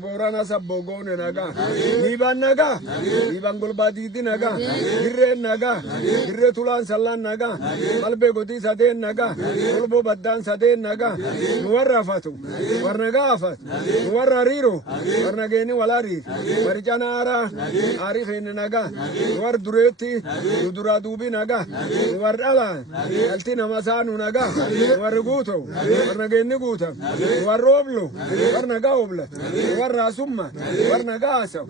Borana sabogone naga, Iban naga, Iban Gulbadi naga, Gire naga, Gire Tulan Salan naga, Malbe Godi Sade naga, Ulbo Badan Sade naga, Nuarafatu, Warnagafat, Nuarariro, Warnageni Walari, Marijanara, Arif in naga, Nuar Dureti, Duradubi naga, Nuarala, Altina Masanu naga, Nuarguto, Warnageni Guta, Nuaroblo, Warnagaobla. Warra summa, warna gasa,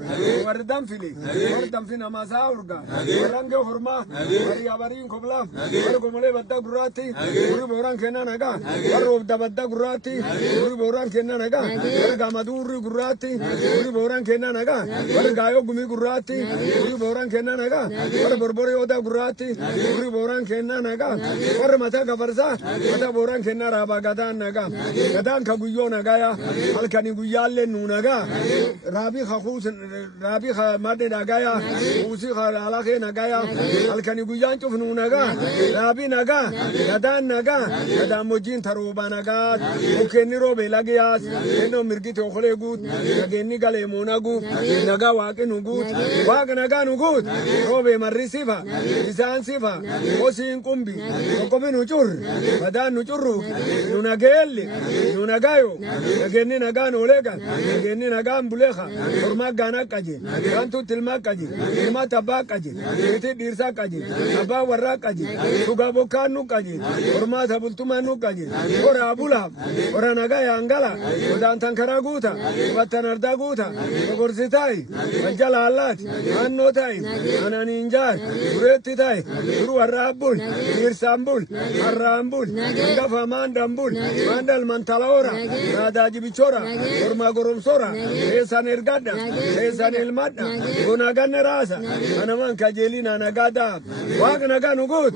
wardam fili, wardam fina masaurga, warange horma, waria warin kobla, wargomole badda gurati, uri boran kena naga, warrob da badda gurati, uri boran kena naga, wargamaduri gurati, uri boran kena naga, wargayo gumi gurati, uri boran kena naga, warborbori oda gurati, uri boran kena naga, warmata kafarsa, mata boran kena rabagadan naga, gadan kaguyo naga, alkani guyalle nuna. Rabi Khus, Rabi Made Nagaya, Usi Halake Nagaya, Alkani Guyan of Nunaga, Rabi Naga, Gadan Naga, Gadamojin Taruba Naga, Ukeniro Belagias, Eno Mirgito Holegut, Ageni Gale Monagu, Naga Wakenugut, Waganaganugut, Robe Marisiva, Isan Siva, Osin Kumbi, Okominujur, Madan Nujuru, Nunagel, Nunagayo, Ageni Nagan Olega. Ni nagam buleha orma gana kaje kantu tilma kaje tilma tabak kaje ete dirsa kaje aba warra kaje tugabo kanu kaje orma sabultumanu kaje ora bula ora naga yangala odan tankara guta watanarda guta gorsitai majala allat anno tai anani injar ureti tai uru arabul dirsambul arambul gafa mandambul mandal mantalora nada jibichora orma goromsora Esan ergada, esan elmada, gunagan rasa, anaman kajelina nagada, wag naganugut,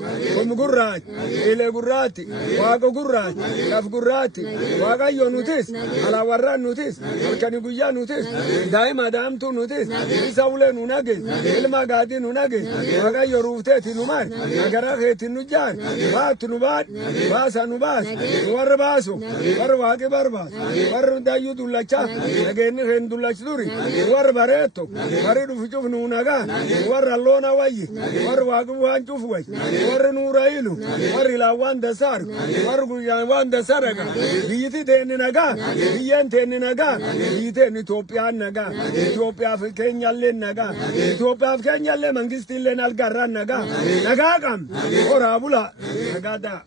gurrat, ele gurrati, wago gurrat, kaf gurrati, waga yonutis, ala warran nutis, kaniguya nutis, daima dam tu nutis, isaule nunagis, ilma gadi nunagis, waga yorufte tinumar, agara hetinujan, bat nubat, basa nubas, warbasu, warwage barbas, warudayudulacha, again Rendulach Duri, War Bareto, Maridu Fuju Nunaga, War Alona Way, War Waguan Jufway, War Nurailu, Warila Wanda Sar, Warguyan Wanda Saraga, Viti Denaga, Viente Naga, Vite Ethiopia Naga, Ethiopia of Kenya Lenaga, Ethiopia of Kenya Lemangistil and Algaran Naga, Nagagam, or Abula, Nagada.